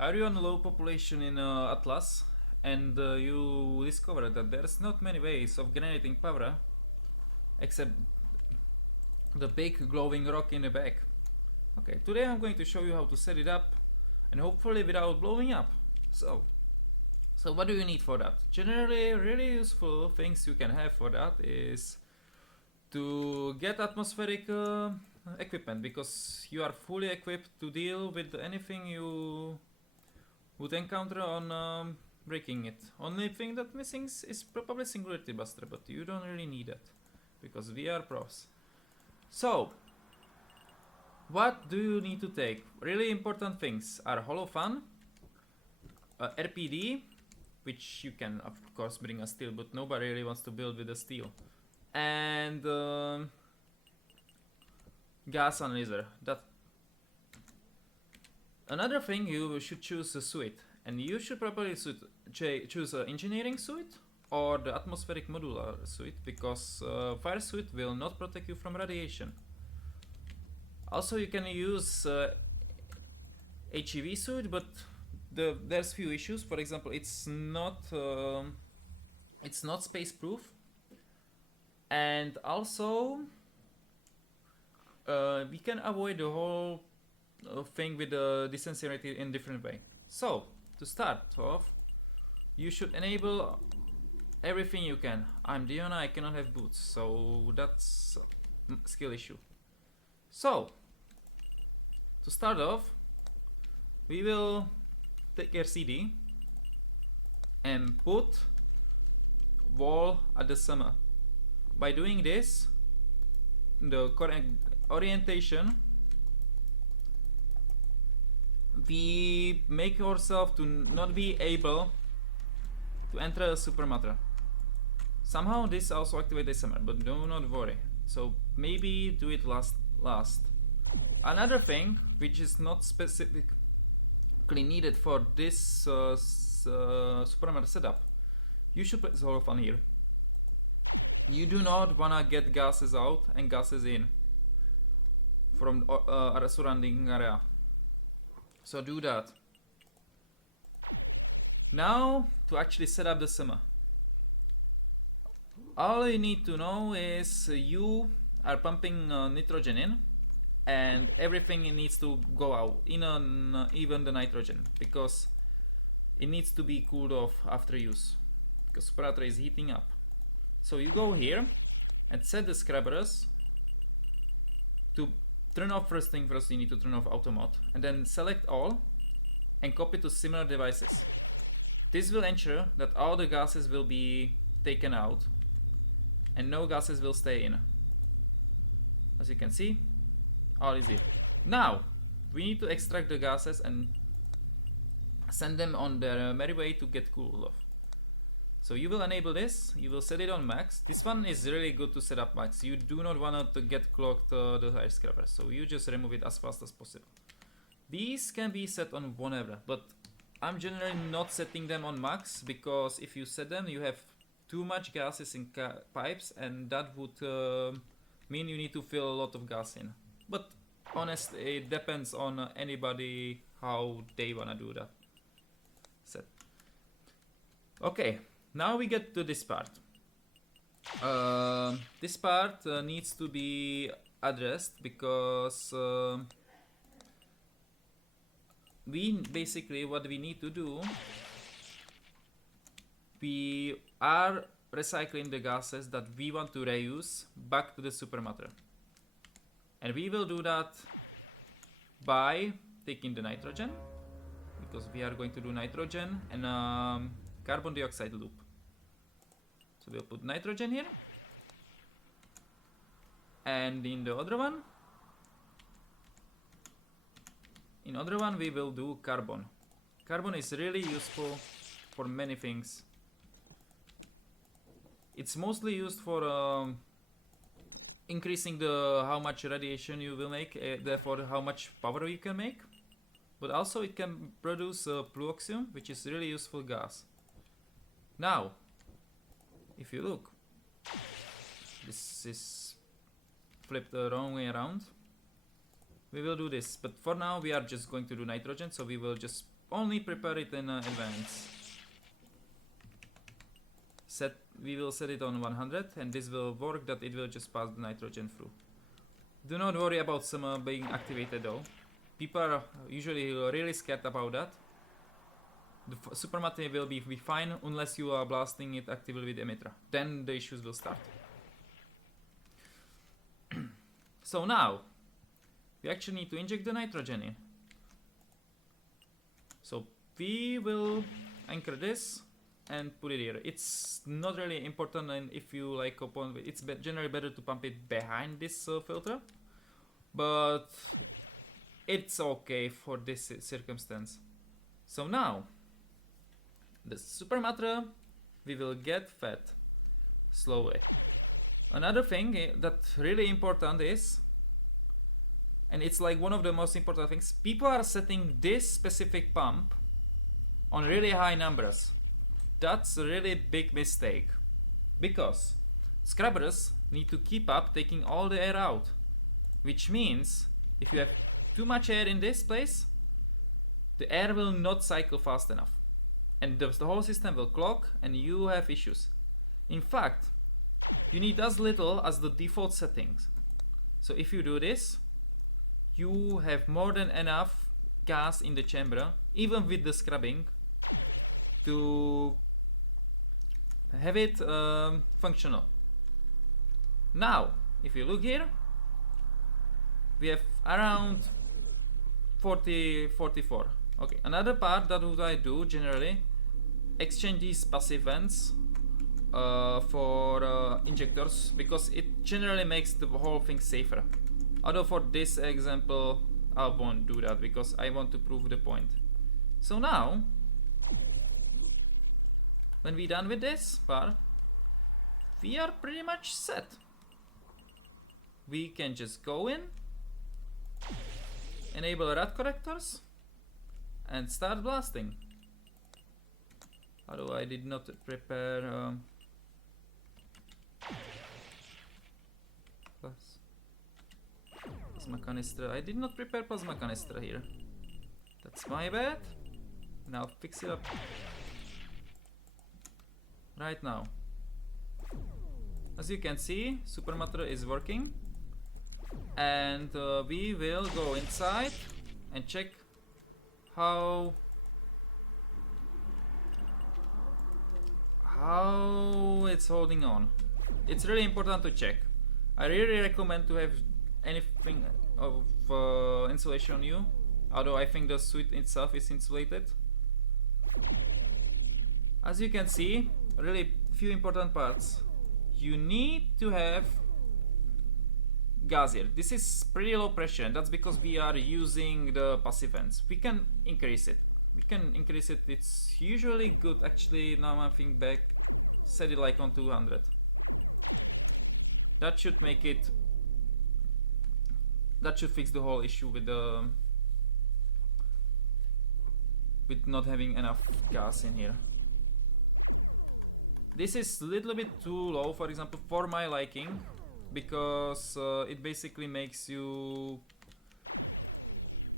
Are you on a low population in Atlas and you discover that there's not many ways of generating power except the big glowing rock in the back? Okay, today I'm going to show you how to set it up and hopefully without blowing up. So what do you need for that? Generally, really useful things you can have for that is to get atmospheric equipment, because you are fully equipped to deal with anything you would encounter on breaking it. Only thing that missing is probably Singularity Buster, but you don't really need it because we are pros. So, what do you need to take? Really important things are Hollow Fan, RPD, which you can of course bring a steel, but nobody really wants to build with a steel, and gas analyzer. That another thing, you should choose a suit, and you should probably choose an engineering suit or the atmospheric modular suit, because fire suit will not protect you from radiation. Also, you can use HEV suit, but there's few issues. For example, it's not space proof, and also we can avoid the whole thing with the desensitivity in different way. So to start off, you should enable everything you can. I'm Diona, I cannot have boots, so that's a skill issue. So to start off, we will take our CD and put wall at the summer. By doing this, the correct orientation, we make ourselves to not be able to enter a supermatter. Somehow this also activates the summer, but do not worry. So maybe do it last. Another thing which is not specifically needed for this supermatter setup, you should place Hollow Fan here. You do not wanna get gases out and gases in from our surrounding area, so do that. Now to actually set up the summer, all you need to know is you are pumping nitrogen in, and everything needs to go out, even the nitrogen, because it needs to be cooled off after use, because supermatter is heating up. So you go here and set the scrubbers to turn off. First thing first, you need to turn off auto mode, and then select all and copy to similar devices. This will ensure that all the gases will be taken out and no gases will stay in. As you can see, all is here. Now we need to extract the gases and send them on their merry way to get cooled off. So you will enable this, you will set it on max. This one is really good to set up max. You do not want to get clogged the air scrubber, so you just remove it as fast as possible. These can be set on whenever, but I'm generally not setting them on max, because if you set them, you have too much gases in pipes, and that would mean you need to fill a lot of gas in. But honestly, it depends on anybody how they wanna do that. Set. Okay, now we get to this part. This part needs to be addressed, because we basically, what we need to do, we are recycling the gases that we want to reuse back to the supermatter, and we will do that by taking the nitrogen, because we are going to do nitrogen and carbon dioxide loop. So we'll put nitrogen here, and in the other one we will do carbon. Carbon is really useful for many things. It's mostly used for increasing the how much radiation you will make, therefore how much power you can make, but also it can produce fluoxyum, which is really useful gas. Now if you look, this is flipped the wrong way around. We will do this, but for now we are just going to do nitrogen, so we will just only prepare it in advance. We will set it on 100, and this will work that it will just pass the nitrogen through. Do not worry about some being activated though. People are usually really scared about that. The supermatter will be fine unless you are blasting it actively with emitter. Then the issues will start. So now, we actually need to inject the nitrogen in. So we will anchor this and put it here. It's not really important, and if you like open, it's generally better to pump it behind this filter, but it's okay for this circumstance. So now, the supermatter we will get fed slowly. Another thing that's really important is, and it's like one of the most important things, people are setting this specific pump on really high numbers. That's a really big mistake, because scrubbers need to keep up taking all the air out, which means if you have too much air in this place, the air will not cycle fast enough, and the whole system will clog and you have issues. In fact, you need as little as the default settings. So if you do this, you have more than enough gas in the chamber, even with the scrubbing, to have it functional. Now, if you look here, we have around 44. Okay, another part that what I do generally, exchange these passive vents for injectors, because it generally makes the whole thing safer. Although for this example, I won't do that because I want to prove the point. So now, when we're done with this part, we are pretty much set. We can just go in, enable rad correctors, and start blasting. Although I did not prepare plasma canister. I did not prepare plasma canister here. That's my bad. Now fix it up. Right now. As you can see, supermatter is working, and we will go inside and check how it's holding on. It's really important to check. I really recommend to have anything of insulation on you, although I think the suit itself is insulated. As you can see, really few important parts. You need to have gas here. This is pretty low pressure, and that's because we are using the passive vents. We can increase it. It's usually good. Actually, now I think back, set it like on 200. That should make it. That should fix the whole issue with the not having enough gas in here. This is a little bit too low, for example, for my liking, because it basically makes you.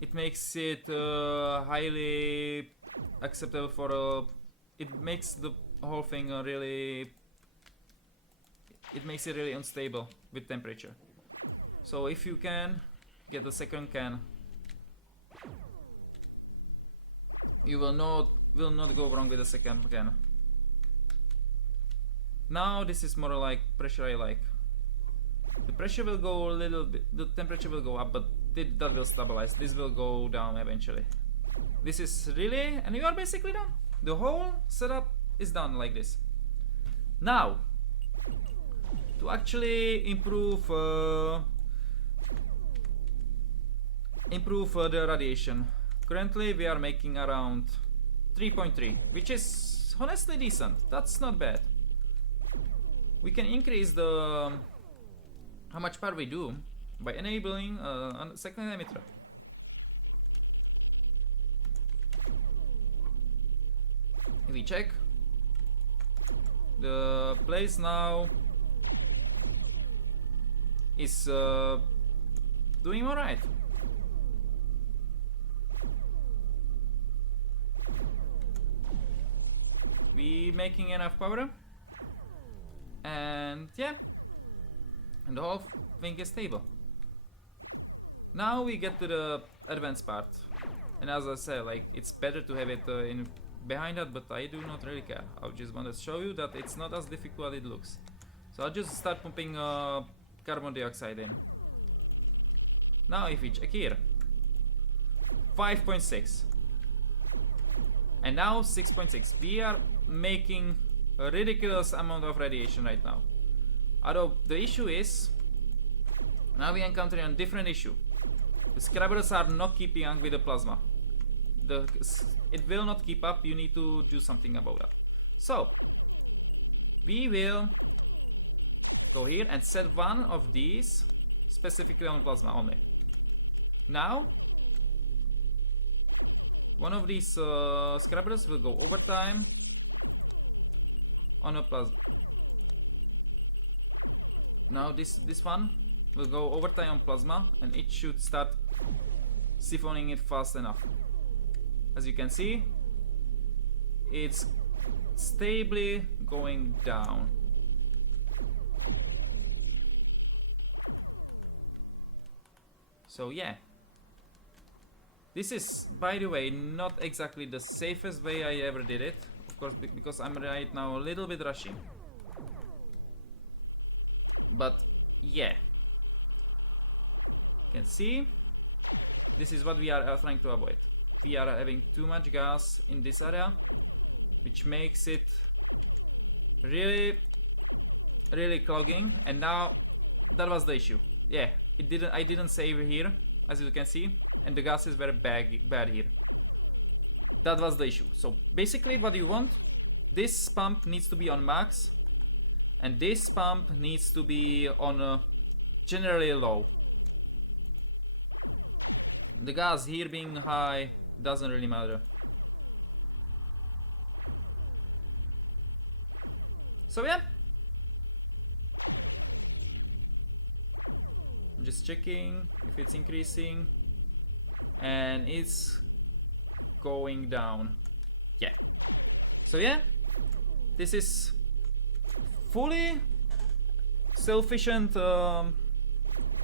It makes it highly acceptable for. It makes the whole thing really. It makes it really unstable with temperature. So if you can get the second can, you will not go wrong with the second can. Now this is more like pressure I like. The pressure will go a little bit, the temperature will go up, but that will stabilize. This will go down eventually. This is really, and you are basically done. The whole setup is done like this. Now, to actually improve the radiation, currently we are making around 3.3, which is honestly decent. That's not bad. We can increase the how much power we do by enabling a second emitter. If we check, the place now is doing alright. making enough power, and yeah, and the whole thing is stable. Now we get to the advanced part, and as I said, like, it's better to have it in behind that, but I do not really care. I just want to show you that it's not as difficult as it looks. So I'll just start pumping carbon dioxide in. Now if we check here, 5.6, and now 6.6. We are making a ridiculous amount of radiation right now. Although the issue is, now we encounter a different issue. The scrubbers are not keeping up with the plasma. It will not keep up. You need to do something about that. So we will go here and set one of these specifically on plasma only. Now one of these scrubbers will go overtime on a plasma. Now this one will go overtime on plasma, and it should start siphoning it fast enough. As you can see, it's stably going down. So yeah, this is, by the way, not exactly the safest way I ever did it, of course, because I'm right now a little bit rushing. But yeah, you can see this is what we are trying to avoid. We are having too much gas in this area, which makes it really clogging, and now that was the issue. Yeah, I didn't save here, as you can see, and the gas is very bad here. That was the issue. So basically what you want, this pump needs to be on max, and this pump needs to be on generally low. The gas here being high doesn't really matter. So yeah, I'm just checking if it's increasing, and it's going down. Yeah. So yeah, this is fully self-efficient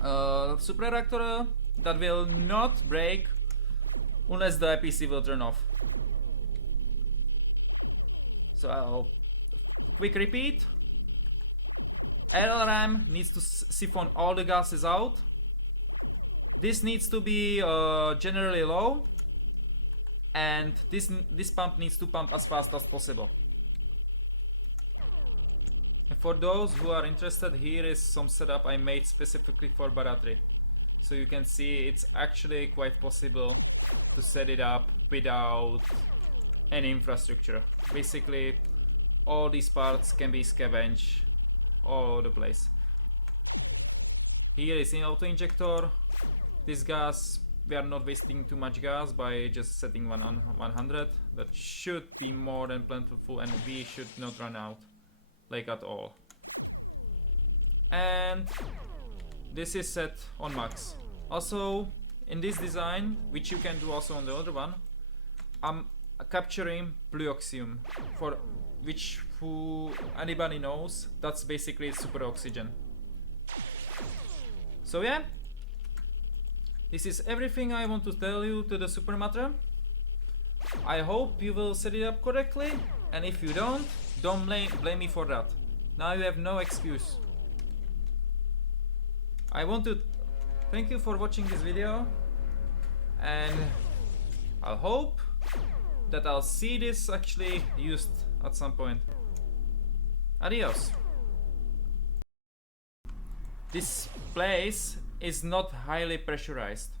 superreactor that will not break unless the IPC will turn off. So I'll quick repeat. LRM needs to siphon all the gases out. This needs to be generally low, and this pump needs to pump as fast as possible. And for those who are interested, here is some setup I made specifically for battery. So you can see it's actually quite possible to set it up without any infrastructure. Basically, all these parts can be scavenged all over the place. Here is an auto injector. This gas, we are not wasting too much gas by just setting one on 100. That should be more than plentiful, and we should not run out, like, at all. And this is set on max. Also, in this design, which you can do also on the other one, I'm capturing blue oxygen, for which, who anybody knows, that's basically super oxygen. So yeah, this is everything I want to tell you to the supermatter. I hope you will set it up correctly, and if you don't blame me for that. Now you have no excuse. I want to thank you for watching this video, and I hope that I'll see this actually used at some point. Adios. This place is not highly pressurized.